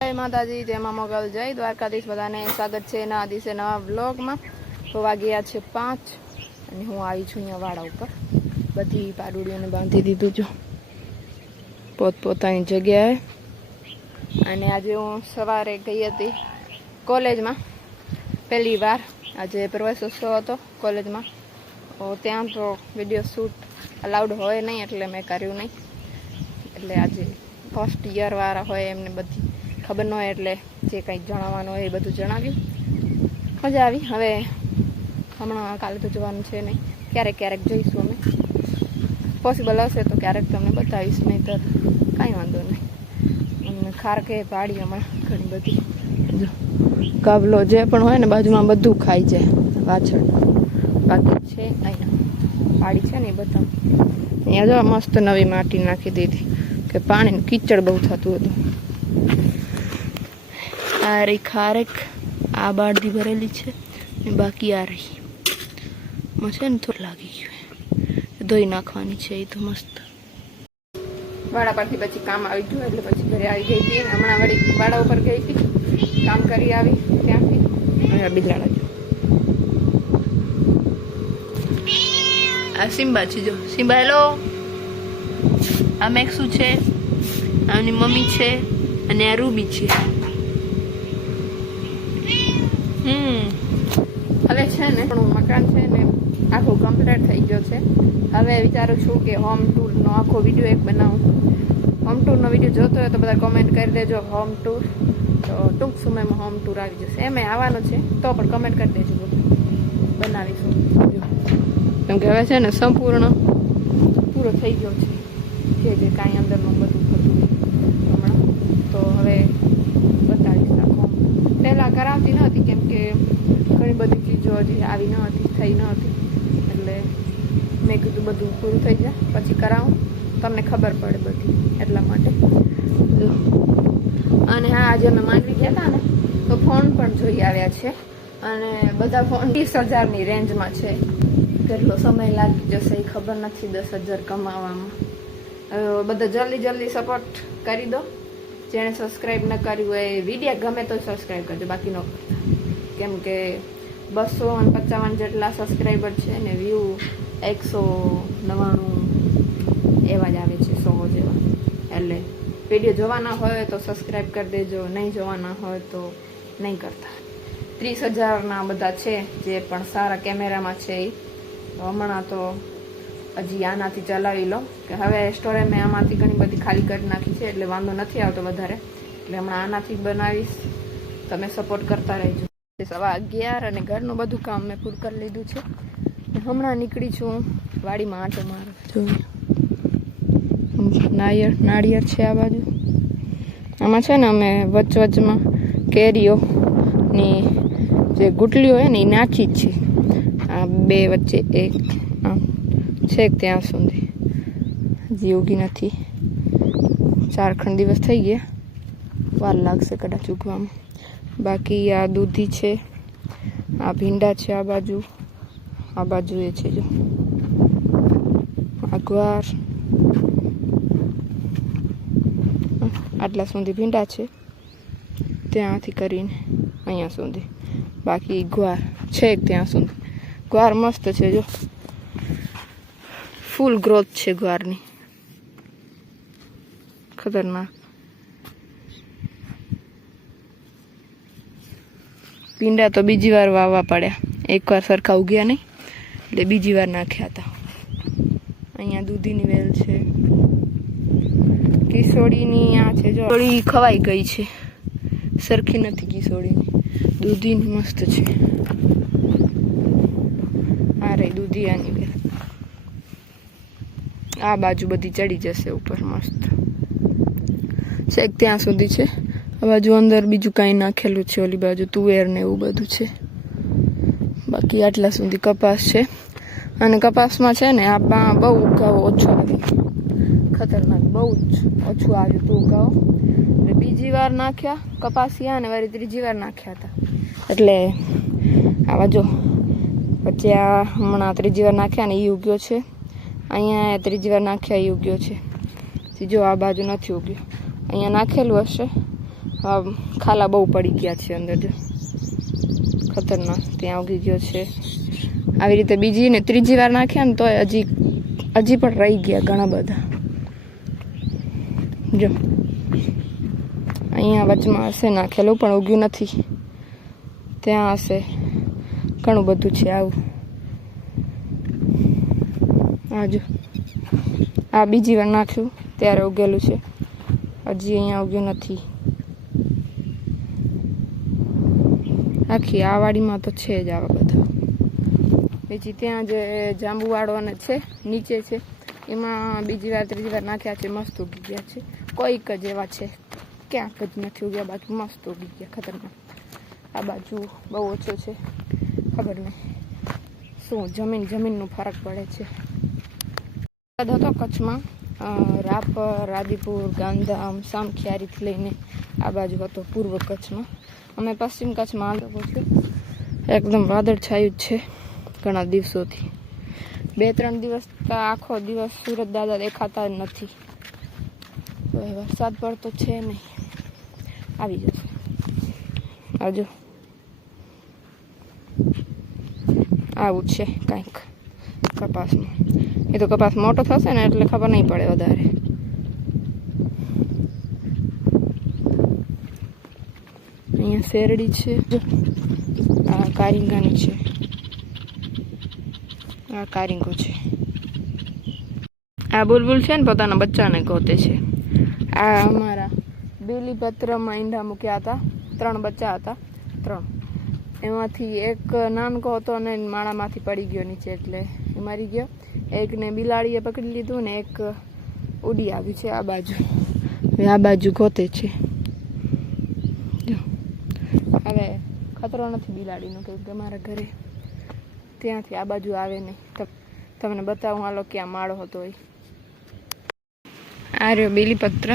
જય માતાજી, જય મા મોગલ, જય દ્વારકાધીશ. બધાને સ્વાગત છે નવા દિવસે નવા વ્લોગમાં. તો વાગ્યા છે 5 અને હું આવી છું અહીંયા વાડા ઉપર. બધી પાડુડીઓને બાંધી દીધું છું પોતપોતાની જગ્યાએ. અને આજે હું સવારે ગઈ હતી કોલેજમાં પહેલી વાર. આજે પ્રવેશોત્સવ હતો કોલેજમાં. ત્યાં તો વિડીયો શૂટ અલાઉડ હોય નહીં એટલે મેં કર્યું નહીં. એટલે આજે ફર્સ્ટ યર વાળા હોય એમને બધી ખબર ન હોય એટલે જે કંઈ જણાવવાનું હોય એ બધું જણાવ્યું. મજા આવી. હવે હમણાં કાલે તો જવાનું છે નહીં, ક્યારેક ક્યારેક જઈશું અમે. પોસિબલ હશે તો ક્યારેક તમને બતાવીશ, નહીં તો કાંઈ વાંધો નહીં. અને ખારકે પાડી હમણાં ઘણી બધી જો ગાબલો જે પણ હોય ને બાજુમાં બધું ખાઈ જાય પાછળ. બાકી છે અહીંયા પાડી છે ને એ બધા. અહીંયા જો મસ્ત નવી માટી નાખી દીધી કે પાણીનું કીચડ બહુ થતું હતું. આ રહી ખારેક, આ બાળદી ભરેલી છે ને બાકી આ રહી છે ને થોડું લાગી ગયું, ધોઈ નાખવાની છે. એ તો મસ્ત વાડા પરથી પછી કામ આવી ગયું એટલે પછી ઘરે આવી ગઈ હતી. હમણાં વળી વાડા ઉપર ગઈ હતી, કામ કરી આવી ત્યાંથી. બિલાડા જો આ સિમ્બા છે, જો સિમ્બા. હેલો, આ મેક્સુ છે, આની મમ્મી છે અને આ રૂબી છે. હવે છે ને પણ મકાન છે ને આખું કમ્પ્લીટ થઈ ગયો છે. હવે વિચારું છું કે હોમ ટૂરનો આખો વિડીયો એક બનાવું. હોમ ટૂરનો વિડીયો જોતો હોય તો બધા કોમેન્ટ કરી દેજો હોમ ટૂર. તો ટૂંક સમયમાં હોમ ટૂર આવી જશે. એમ આવવાનો છે તો પણ કમેન્ટ કરી દેજો, બનાવીશું. કેમ કે હવે છે ને સંપૂર્ણ પૂરો થઈ ગયો છે જે કાંઈ અંદરનું બધું થતું હમણાં. તો હવે બતાવીશ આખો. પહેલાં કરાવતી ન હતી કેમ કે ઘણી બધી ચીજો હજી આવી ન હતી, થઈ ન હતી. એટલે મેં કીધું બધું પૂરું થઈ જાય પછી કરાવું, તમને ખબર પડે બધી, એટલા માટે. અને હા, આજે અમે માંડવી ગયા હતા ને તો ફોન પણ જોઈ આવ્યા છે. અને બધા ફોન 30,000ની રેન્જમાં છે. કેટલો સમય લાગી જશે એ ખબર નથી 10,000 કમાવામાં. બધા જલ્દી સપોર્ટ કરી દો. જેણે સબસ્ક્રાઈબ ન કર્યું હોય, વિડીયો ગમે તો સબસ્ક્રાઈબ કરજો, બાકી ન કરતા. કેમ કે 255 જેટલા સબસ્ક્રાઈબર છે ને વ્યૂ 199 એવા જ આવે છે, 100 જેવા. એટલે વિડીયો જોવાના હોય તો સબસ્ક્રાઈબ કરી દેજો, નહીં જોવાના હોય તો નહીં કરતા. 30,000ના બધા છે જે પણ સારા કેમેરામાં છે એ. હમણાં તો હજી આનાથી ચલાવી લો કે હવે સ્ટોરે મેં આમાંથી ઘણી બધી ખાલી કરી નાખી છે એટલે વાંધો નથી આવતો વધારે. એટલે હમણાં આનાથી બનાવીશ, તમે સપોર્ટ કરતા રહેજો. 11:15 અને ઘરનું બધું કામ મેં પૂરું કરી લીધું છે. હમણાં નીકળી છું વાડીમાં આંટો મારો. નાળિયેર છે આ બાજુ. આમાં છે ને અમે વચમાં કેરીઓની જે ગુટલીઓ હોય ને એ નાખી જ છે. આ બે વચ્ચે એક આમ છેક ત્યાં સુધી હજી ઉગી નથી. 4 દિવસ થઈ ગયા, વાર લાગશે કદાચ ઉગવામાં. બાકી આ દૂધી છે, આ ભીંડા છે, આ બાજુ એ છે જો આ ગુવાર. આટલા સુધી ભીંડા છે, ત્યાંથી કરીને અહીંયા સુધી. બાકી ગુવાર છે ત્યાં સુધી. ગુવાર મસ્ત છે જો, ફૂલ ગ્રોથ છે ગુવારની, ખતરનાક. ભીંડા તો બીજી વાર વાવવા પડ્યા, એકવાર સરખા ઉગ્યા નહીં એટલે બીજી વાર નાખ્યા હતા. અહીંયા દૂધીની વેલ છે, કિશોડીની આ છે જો, કિશોડી ખવાઈ ગઈ છે, સરખી નથી કિશોડીની. દૂધીની મસ્ત છે. આ રહી દૂધિયાની વેલ. આ બાજુ બધી ચડી જશે ઉપર મસ્ત, છેક ત્યાં સુધી છે. આ બાજુ અંદર બીજું કાંઈ નાખેલું છે, ઓલી બાજુ તુવેર ને એવું બધું છે. બાકી આટલા સુધી કપાસ છે. અને કપાસમાં છે ને આ બહુ ઉગાવો ઓછો આવ્યો, ખતરનાક, બહુ જ ઓછું આવ્યું હતું ઉગાવો. એટલે બીજી વાર નાખ્યા કપાસિયા અને વળી ત્રીજી વાર નાખ્યા હતા. એટલે આવા જો પછી આ હમણાં ત્રીજી વાર નાખ્યા ને એ ઉગ્યો છે. અહીંયા ત્રીજી વાર નાખ્યા એ ઉગ્યો છે. જો આ બાજુ નથી ઉગ્યો, અહીંયા નાખેલું હશે ખાલા બહુ પડી ગયા છે અંદર, જો ખતરનાક. ત્યાં ઉગી ગયો છે. આવી રીતે બીજી ને ત્રીજી વાર નાખ્યા ને તો હજી પણ રહી ગયા ઘણા બધા. જો અહીંયા વચમાં હશે નાખેલું પણ ઉગ્યું નથી. ત્યાં હશે, ઘણું બધું છે આવું. આ જો આ બીજી વાર નાખ્યું ત્યારે ઉગેલું છે, હજી અહીંયા ઉગ્યું નથી. આખી આ વાડીમાં તો છે જ આવા બધા. બીજી ત્યાં જે જાંબુવાળો અને છે નીચે છે, એમાં બીજી વાર ત્રીજી વાર નાખ્યા છે, મસ્ત ઉગી ગયા છે. કોઈક જ એવા છે, ક્યાંક જ નથી ઉગ્યા, બાકી મસ્ત ઉગી ગયા, ખતરનાક. આ બાજુ બહુ ઓછો છે, ખબર નહીં શું જમીનનો ફરક પડે છે. હતો કચ્છમાં, રાપર, રાધીપુર, ગાંધામ, સામખિયારીથી લઈને આ બાજુ હતો પૂર્વ કચ્છમાં. અમે પશ્ચિમ કચ્છમાં લોકો છે. એકદમ વાદળછાયું જ છે ઘણા દિવસોથી. 2-3 દિવસ આખો દિવસ સુરત દાદા દેખાતા જ નથી. વરસાદ પડતો છે નહીં, આવી જશે. હજુ આવું છે કંઈક કપાસમાં. એ તો કપાસ મોટો થશે ને એટલે ખબર નહીં પડે વધારે. અહીંયા શેરડી છે, આ કારિંગાની છે, આ કારિંગો છે. આ બુલબુલ છે ને પોતાના બચ્ચાને ગોતે છે. આ અમારા બીલીપત્રમાં ઈંડા મૂક્યા હતા, 3 બચ્ચા હતા, 3. એમાંથી એક નાનકો હતો અને માળામાંથી પડી ગયો નીચે એટલે એ મરી ગયો. એકને બિલાડીએ પકડી લીધું ને એક ઉડી આવ્યું છે આ બાજુ. આ બાજુ ગોતે છે. હવે ખતરો નથી બિલાડીનો, કેમ કે મારા ઘરે ત્યાંથી આ બાજુ આવે નહીં. તમને બતાવું હાલો ક્યાં માળો હતો એ. આ રહ્યો બીલીપત્ર,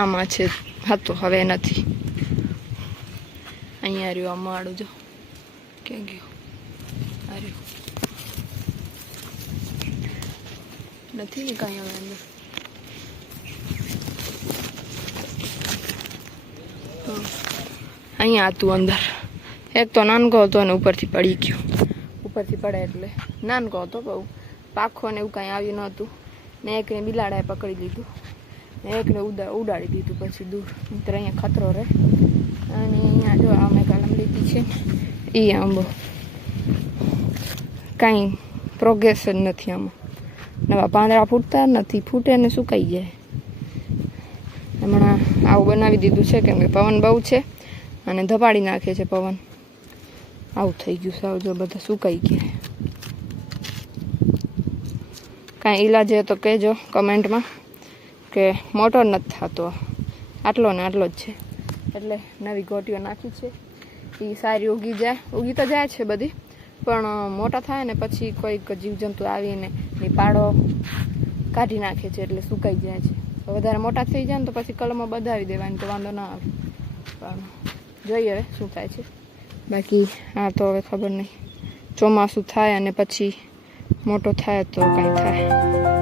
આમાં છે, હતો હવે નથી. અહીંયા રહ્યો આ માળો, જો ક્યાં ગયો. આ રહ્યો નથી ને કાંઈ હવે અંદર. અહીંયા હતું અંદર. એક તો નાનકો હતો અને ઉપરથી પડી ગયો. ઉપરથી પડે એટલે નાનકો હતો, બહુ પાખો ને એવું કાંઈ આવ્યું નહોતું. ને એકને બિલાડાએ પકડી લીધું ને એકને ઉડાડી દીધું પછી દૂર. મિત્ર અહીંયા ખતરો રહે. અને અહીંયા જો અમે કલમ લીધી છે એ આંબો, કાંઈ પ્રોગ્રેસ જ નથી આમાં. નવા પાંદડા ફૂટતા નથી, ફૂટે ને સુકાઈ જાય. હમણાં આવું બનાવી દીધું છે કેમ કે પવન બહુ છે અને ધપાડી નાખે છે પવન. આવું થઈ ગયું સાવ, જો બધા સુકાઈ ગયા. કાંઈ ઈલાજ હોય તો કહેજો કમેન્ટમાં કે મોટો નથી થતો, આટલો ને આટલો જ છે. એટલે નવી ગોટીઓ નાખી છે, એ સારી ઉગી જાય. ઉગી તો જાય છે બધી, પણ મોટા થાય ને પછી કોઈક જીવજંતુ આવીને એ પાડો કાઢી નાખે છે એટલે સુકાઈ જાય છે. વધારે મોટા થઈ જાય ને તો પછી કલમો બધાવી દેવાની તો વાંધો ના આવે. પણ જોઈએ હવે શું થાય છે. બાકી આ તો હવે ખબર નહીં, ચોમાસું થાય અને પછી મોટો થાય તો કંઈ થાય.